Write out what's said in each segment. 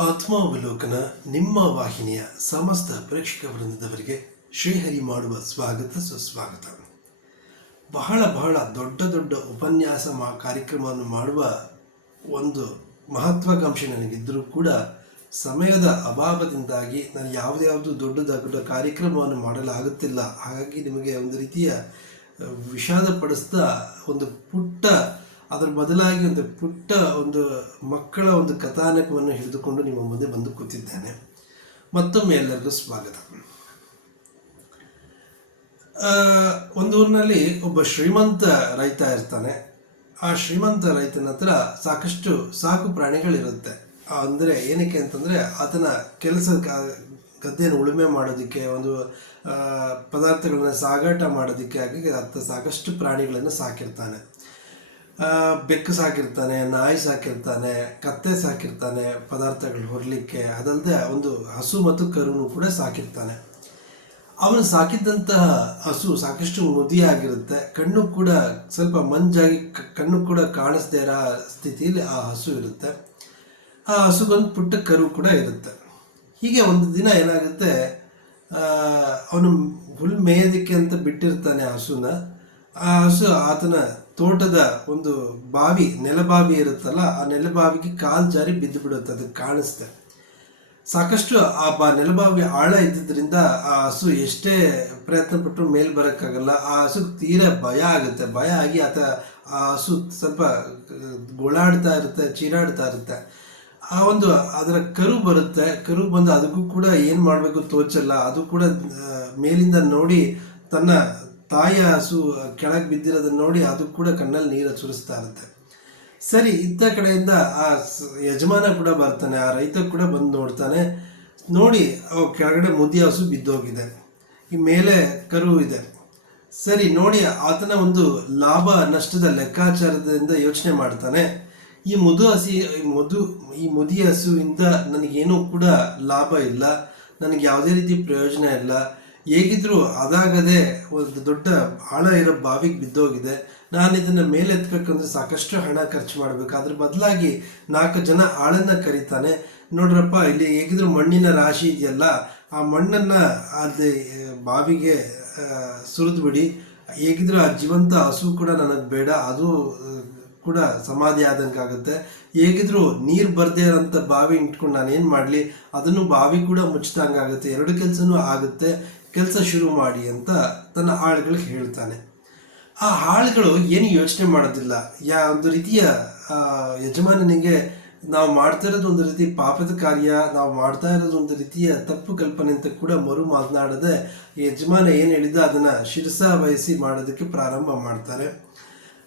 ಆತ್ಮಾವಲೋಕನ ನಿಮ್ಮ ವಾಹಿನಿಯ ಸಮಸ್ತ ಪ್ರೇಕ್ಷಕ ವೃಂದದವರಿಗೆ ಶ್ರೀಹರಿ ಮಾಡುವ ಸ್ವಾಗತ ಸುಸ್ವಾಗತ. ಬಹಳ ಬಹಳ ದೊಡ್ಡ ದೊಡ್ಡ ಉಪನ್ಯಾಸ ಮಾ ಕಾರ್ಯಕ್ರಮವನ್ನು ಮಾಡುವ ಒಂದು ಮಹತ್ವಾಕಾಂಕ್ಷೆ ನನಗಿದ್ದರೂ ಕೂಡ ಸಮಯದ ಅಭಾವದಿಂದಾಗಿ ನಾನು ಯಾವುದ್ಯಾವುದು ದೊಡ್ಡ ದೊಡ್ಡ ಕಾರ್ಯಕ್ರಮವನ್ನು ಮಾಡಲಾಗುತ್ತಿಲ್ಲ. ಹಾಗಾಗಿ ನಿಮಗೆ ಒಂದು ರೀತಿಯ ವಿಷಾದ ಪಡಿಸ್ತಾ ಒಂದು ಪುಟ್ಟ ಅದರ ಬದಲಾಗಿ ಒಂದು ಪುಟ್ಟ ಒಂದು ಮಕ್ಕಳ ಒಂದು ಕಥಾನಕವನ್ನು ಹಿಡಿದುಕೊಂಡು ನಿಮ್ಮ ಮುಂದೆ ಬಂದು ಕೂತಿದ್ದೇನೆ. ಮತ್ತೊಮ್ಮೆ ಎಲ್ಲರಿಗೂ ಸ್ವಾಗತ. ಒಂದು ಊರಿನಲ್ಲಿ ಒಬ್ಬ ಶ್ರೀಮಂತ ರೈತ ಇರ್ತಾನೆ. ಆ ಶ್ರೀಮಂತ ರೈತನ ಹತ್ರ ಸಾಕಷ್ಟು ಸಾಕು ಪ್ರಾಣಿಗಳಿರುತ್ತೆ. ಅಂದರೆ ಏನಕ್ಕೆ ಅಂತಂದರೆ ಆತನ ಕೆಲಸ ಗದ್ದೆಯನ್ನು ಉಳುಮೆ ಮಾಡೋದಕ್ಕೆ, ಒಂದು ಪದಾರ್ಥಗಳನ್ನು ಸಾಗಾಟ ಮಾಡೋದಕ್ಕೆ ಆಗಿ ಆತ ಸಾಕಷ್ಟು ಪ್ರಾಣಿಗಳನ್ನು ಸಾಕಿರ್ತಾನೆ. ಬೆಕ್ಕು ಸಾಕಿರ್ತಾನೆ ನಾಯಿ ಸಾಕಿರ್ತಾನೆ, ಕತ್ತೆ ಸಾಕಿರ್ತಾನೆ, ಪದಾರ್ಥಗಳು ಹೊರಲಿಕ್ಕೆ ಅದಲ್ಲದೆ ಒಂದು ಹಸು ಮತ್ತು ಕರುನು ಕೂಡ ಸಾಕಿರ್ತಾನೆ. ಅವನು ಸಾಕಿದ್ದಂತಹ ಹಸು ಸಾಕಷ್ಟು ಮುದಿಯಾಗಿರುತ್ತೆ ಕಣ್ಣು ಕೂಡ ಸ್ವಲ್ಪ ಮಂಜಾಗಿ ಕಣ್ಣು ಕೂಡ ಕಾಣಿಸ್ದೇ ಇರೋ ಸ್ಥಿತಿಯಲ್ಲಿ ಆ ಹಸು ಇರುತ್ತೆ. ಆ ಹಸುಗೊಂದು ಪುಟ್ಟ ಕರು ಕೂಡ ಇರುತ್ತೆ. ಹೀಗೆ ಒಂದು ದಿನ ಏನಾಗುತ್ತೆ ಅವನು ಹುಲ್ ಮೇಯೋದಕ್ಕೆ ಅಂತ ಬಿಟ್ಟಿರ್ತಾನೆ ಹಸುನ. ಆ ಹಸು ಆತನ ತೋಟದ ಒಂದು ಬಾವಿ, ನೆಲಬಾವಿ ಇರುತ್ತಲ್ಲ, ಆ ನೆಲಬಾವಿಗೆ ಕಾಲು ಜಾರಿ ಬಿದ್ದು ಬಿಡುತ್ತೆ ಅದಕ್ಕೆ ಕಾಣಿಸುತ್ತೆ ಸಾಕಷ್ಟು ಆ ಬಾ, ನೆಲಬಾವಿ ಆಳ ಇದ್ದಿದ್ದರಿಂದ ಆ ಹಸು ಎಷ್ಟೇ ಪ್ರಯತ್ನ ಪಟ್ಟರು ಮೇಲೆ ಬರೋಕ್ಕಾಗಲ್ಲ. ಆ ಹಸುಗೆ ತೀರಾ ಭಯ ಆಗುತ್ತೆ. ಭಯ ಆಗಿ ಆತ ಆ ಹಸು ಸ್ವಲ್ಪ ಗೋಳಾಡ್ತಾ ಇರುತ್ತೆ, ಚೀರಾಡ್ತಾ ಇರುತ್ತೆ. ಆ ಒಂದು ಅದರ ಕರು ಬರುತ್ತೆ. ಕರು ಬಂದು ಅದಕ್ಕೂ ಕೂಡ ಏನು ಮಾಡಬೇಕು ತೋಚಲ್ಲ ಅದು ಕೂಡ ಮೇಲಿಂದ ನೋಡಿ ತನ್ನ ತಾಯಿಯ ಹಸು ಕೆಳಗೆ ಬಿದ್ದಿರೋದನ್ನ ನೋಡಿ ಅದು ಕೂಡ ಕಣ್ಣಲ್ಲಿ ನೀರು ಸುರಿಸ್ತಾ ಇರುತ್ತೆ. ಸರಿ ಇತ್ತ ಕಡೆಯಿಂದ ಆ ಯಜಮಾನ ಕೂಡ ಬರ್ತಾನೆ, ಆ ರೈತ ಕೂಡ ಬಂದು ನೋಡ್ತಾನೆ. ನೋಡಿ ಅವ ಕೆಳಗಡೆ ಮುದಿ ಹಸು ಬಿದ್ದೋಗಿದೆ. ಈ ಮೇಲೆ ಕರು ಇದೆ. ಸರಿ, ನೋಡಿ, ಆತನ ಒಂದು ಲಾಭ, ನಷ್ಟದ ಲೆಕ್ಕಾಚಾರದಿಂದ ಯೋಚನೆ ಮಾಡ್ತಾನೆ. ಈ ಮುದು ಹಸಿ ಮುದು, ಈ ಮುದಿ ಹಸುವಿಂದ ನನಗೇನು ಕೂಡ ಲಾಭ ಇಲ್ಲ. ನನಗೆ ಯಾವುದೇ ರೀತಿ ಪ್ರಯೋಜನ ಇಲ್ಲ. ಹೇಗಿದ್ರು ಅದಾಗದೆ ಒಂದು ದೊಡ್ಡ ಆಳ ಇರೋ ಬಾವಿಗೆ ಬಿದ್ದೋಗಿದೆ. ನಾನು ಇದನ್ನ ಮೇಲೆ ಎತ್ಬೇಕಂದ್ರೆ ಸಾಕಷ್ಟು ಹಣ ಖರ್ಚು ಮಾಡಬೇಕು. ಅದ್ರ ಬದಲಾಗಿ ನಾಲ್ಕು ಜನ ಆಳನ್ನ ಕರೀತಾನೆ. ನೋಡ್ರಪ್ಪ, ಇಲ್ಲಿ ಹೇಗಿದ್ರು ಮಣ್ಣಿನ ರಾಶಿ ಇದೆಯಲ್ಲ, ಆ ಮಣ್ಣನ್ನ ಅಲ್ಲಿ ಬಾವಿಗೆ ಸುರಿದ್ಬಿಡಿ. ಹೇಗಿದ್ರು ಆ ಜೀವಂತ ಹಸು ಕೂಡ ನನಗೆ ಬೇಡ. ಅದು ಕೂಡ ಸಮಾಧಿ ಆದಂಗೆ ಆಗುತ್ತೆ. ಹೇಗಿದ್ರು ನೀರು ಬರದೇ ಇರೋಂಥ ಬಾವಿ ಇಟ್ಕೊಂಡು ನಾನು ಏನು ಮಾಡಲಿ? ಅದನ್ನು ಬಾವಿ ಕೂಡ ಮುಚ್ಚಿದಂಗಾಗುತ್ತೆ ಎರಡು ಕೆಲಸನೂ ಆಗುತ್ತೆ. ಕೆಲಸ ಶುರು ಮಾಡಿ ಅಂತ ತನ್ನ ಆಳುಗಳಿಗೆ ಹೇಳ್ತಾನೆ. ಆ ಆಳುಗಳು ಏನು ಯೋಚನೆ ಮಾಡೋದಿಲ್ಲ. ಯಾ ಒಂದು ರೀತಿಯ ಯಜಮಾನನಿಗೆ ನಾವು ಮಾಡ್ತಾ ಇರೋದು ಒಂದು ರೀತಿ ಪಾಪದ ಕಾರ್ಯ, ನಾವು ಮಾಡ್ತಾ ಇರೋದು ಒಂದು ರೀತಿಯ ತಪ್ಪು ಕಲ್ಪನೆ ಅಂತ ಕೂಡ ಮರು ಮಾತನಾಡದೆ ಯಜಮಾನ ಏನು ಹೇಳಿದ ಅದನ್ನ ಶಿರಸ ವಹಿಸಿ ಮಾಡೋದಕ್ಕೆ ಪ್ರಾರಂಭ ಮಾಡ್ತಾರೆ.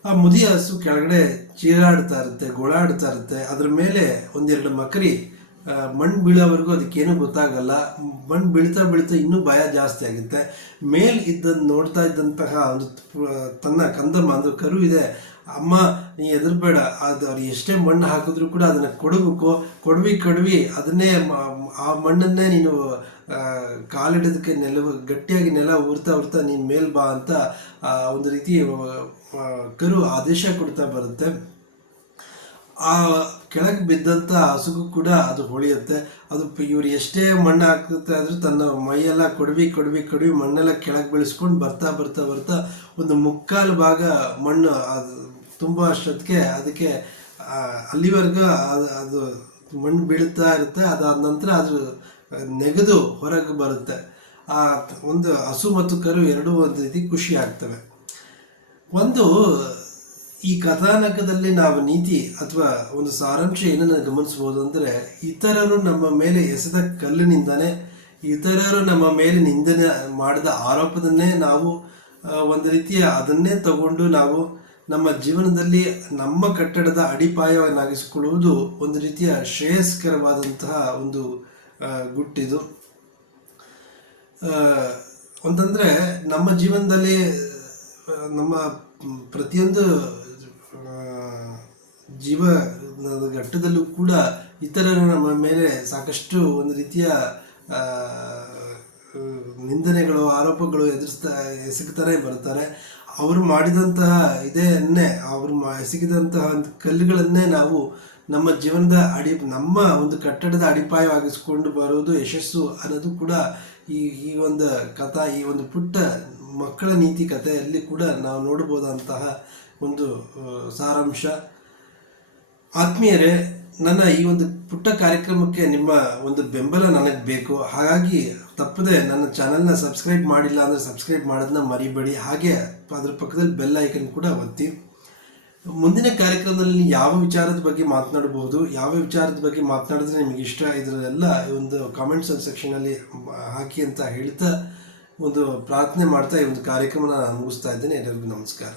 ಆ ಮುದಿ ಹಸು ಕೆಳಗಡೆ ಚೀರಾಡ್ತಾ ಇರುತ್ತೆ, ಗೋಳಾಡ್ತಾ ಇರುತ್ತೆ. ಅದ್ರ ಮೇಲೆ ಒಂದೆರಡು ಮಕರಿ ಮಣ್ಣು ಬೀಳೋವರೆಗೂ ಅದಕ್ಕೇನೂ ಗೊತ್ತಾಗಲ್ಲ. ಮಣ್ಣು ಬೀಳ್ತಾ ಬೀಳ್ತಾ ಇನ್ನೂ ಭಯ ಜಾಸ್ತಿ ಆಗುತ್ತೆ. ಮೇಲ್ ಇದ್ದನ್ನು ನೋಡ್ತಾ ಇದ್ದಂತಹ ಒಂದು ತನ್ನ ಕಂದಮ್ಮ ಅಂದ್ರೆ ಕರು ಇದೆ. ಅಮ್ಮ, ನೀ ಹೆದರ್ಬೇಡ. ಅದು ಅವ್ರು ಎಷ್ಟೇ ಮಣ್ಣು ಹಾಕಿದ್ರು ಕೂಡ ಅದನ್ನು ಕೊಡಬೇಕು. ಕೊಡವಿ ಕೊಡವಿ, ಅದನ್ನೇ ಆ ಮಣ್ಣನ್ನೇ ನೀನು ಕಾಲಿಡೋದಕ್ಕೆ ನೆಲ ಗಟ್ಟಿಯಾಗಿ ನೆಲ ಉರ್ತಾ ಉರ್ತಾ ನೀನು ಮೇಲ್ ಬಾ ಅಂತ ಒಂದು ರೀತಿ ಕರು ಆದೇಶ ಕೊಡ್ತಾ ಬರುತ್ತೆ. ಆ ಕೆಳಗೆ ಬಿದ್ದಂಥ ಹಸುಗೂ ಕೂಡ ಅದು ಹೊಳೆಯುತ್ತೆ. ಅದು ಇವರು ಎಷ್ಟೇ ಮಣ್ಣು ಹಾಕುತ್ತೆ ಆದರೂ ತನ್ನ ಮೈಯೆಲ್ಲ ಕೊಡವಿ ಕೊಡವಿ ಕೊಡವಿ ಮಣ್ಣೆಲ್ಲ ಕೆಳಗೆ ಬೆಳೆಸ್ಕೊಂಡು ಬರ್ತಾ ಬರ್ತಾ ಬರ್ತಾ ಒಂದು ಮುಕ್ಕಾಲು ಭಾಗ ಮಣ್ಣು ಅದು ತುಂಬ ಅಷ್ಟೊತ್ತಿಗೆ ಅದಕ್ಕೆ ಅಲ್ಲಿವರೆಗೂ ಅದು ಅದು ಮಣ್ಣು ಬೀಳ್ತಾ ಇರುತ್ತೆ. ಅದಾದ ನಂತರ ಅದು ನೆಗೆದು ಹೊರಗೆ ಬರುತ್ತೆ. ಆ ಒಂದು ಹಸು ಮತ್ತು ಕರು ಎರಡೂ ಒಂದು ರೀತಿ ಖುಷಿ ಆಗ್ತವೆ. ಒಂದು ಈ ಕಥಾನಕದಲ್ಲಿ ನಾವು ನೀತಿ ಅಥವಾ ಒಂದು ಸಾರಾಂಶ ಏನನ್ನು ಗಮನಿಸಬಹುದು ಅಂದರೆ ಇತರರು ನಮ್ಮ ಮೇಲೆ ಎಸೆದ ಕಲ್ಲಿನಿಂದನೆ, ಇತರರು ನಮ್ಮ ಮೇಲೆ ನಿಂದನೆ ಮಾಡಿದ ಆರೋಪದನ್ನೇ ನಾವು ಒಂದು ರೀತಿಯ ಅದನ್ನೇ ತಗೊಂಡು ನಾವು ನಮ್ಮ ಜೀವನದಲ್ಲಿ ನಮ್ಮ ಕಟ್ಟಡದ ಅಡಿಪಾಯವನ್ನಾಗಿಸಿಕೊಳ್ಳುವುದು ಒಂದು ರೀತಿಯ ಶ್ರೇಯಸ್ಕರವಾದಂತಹ ಒಂದು ಗುಟ್ಟಿದು. ಅಂತಂದರೆ ನಮ್ಮ ಜೀವನದಲ್ಲಿ ನಮ್ಮ ಪ್ರತಿಯೊಂದು ಜೀವ ಘಟ್ಟದಲ್ಲೂ ಕೂಡ ಇತರರು ನಮ್ಮ ಮೇಲೆ ಸಾಕಷ್ಟು ಒಂದು ರೀತಿಯ ನಿಂದನೆಗಳು ಆರೋಪಗಳು ಎದುರಿಸ್ತಾ, ಎಸಗ್ತಾನೆ ಬರ್ತಾರೆ ಅವರು ಮಾಡಿದಂತಹ ಇದನ್ನೇ, ಅವರು ಮಾ, ಎಸಗಿದಂತಹ ಕಲ್ಲುಗಳನ್ನೇ ನಾವು ನಮ್ಮ ಜೀವನದ ಅಡಿ, ನಮ್ಮ ಒಂದು ಕಟ್ಟಡದ ಅಡಿಪಾಯವಾಗಿಸ್ಕೊಂಡು ಬರೋದು ಯಶಸ್ಸು ಅನ್ನೋದು ಕೂಡ ಈ ಈ ಒಂದು ಕಥಾ, ಈ ಒಂದು ಪುಟ್ಟ ಮಕ್ಕಳ ನೀತಿ ಕಥೆಯಲ್ಲಿ ಕೂಡ ನಾವು ನೋಡಬಹುದಂತಹ ಒಂದು ಸಾರಾಂಶ. ಆತ್ಮೀಯರೇ, ನನ್ನ ಈ ಒಂದು ಪುಟ್ಟ ಕಾರ್ಯಕ್ರಮಕ್ಕೆ ನಿಮ್ಮ ಒಂದು ಬೆಂಬಲ ನನಗೆ ಬೇಕು. ಹಾಗಾಗಿ ತಪ್ಪದೆ ನನ್ನ ಚಾನಲ್ನ ಸಬ್ಸ್ಕ್ರೈಬ್ ಮಾಡಿಲ್ಲ ಅಂದರೆ ಸಬ್ಸ್ಕ್ರೈಬ್ ಮಾಡೋದನ್ನ ಮರಿಬೇಡಿ. ಹಾಗೆ ಅದ್ರ ಪಕ್ಕದಲ್ಲಿ ಬೆಲ್ ಐಕನ್ ಕೂಡ ಒತ್ತಿ. ಮುಂದಿನ ಕಾರ್ಯಕ್ರಮದಲ್ಲಿ ಯಾವ ವಿಚಾರದ ಬಗ್ಗೆ ಮಾತನಾಡಬಹುದು ಯಾವ ವಿಚಾರದ ಬಗ್ಗೆ ಮಾತನಾಡಿದ್ರೆ ನಿಮಗೆ ಇಷ್ಟ, ಇದರಲ್ಲೆಲ್ಲ ಒಂದು ಕಾಮೆಂಟ್ಸ್ ಸೆಕ್ಷನಲ್ಲಿ ಹಾಕಿ ಅಂತ ಹೇಳ್ತಾ ಒಂದು ಪ್ರಾರ್ಥನೆ ಮಾಡ್ತಾ ಈ ಒಂದು ಕಾರ್ಯಕ್ರಮನ ನಾನು ಮುಗಿಸ್ತಾ ಇದ್ದೇನೆ. ಎಲ್ಲರಿಗೂ ನಮಸ್ಕಾರ.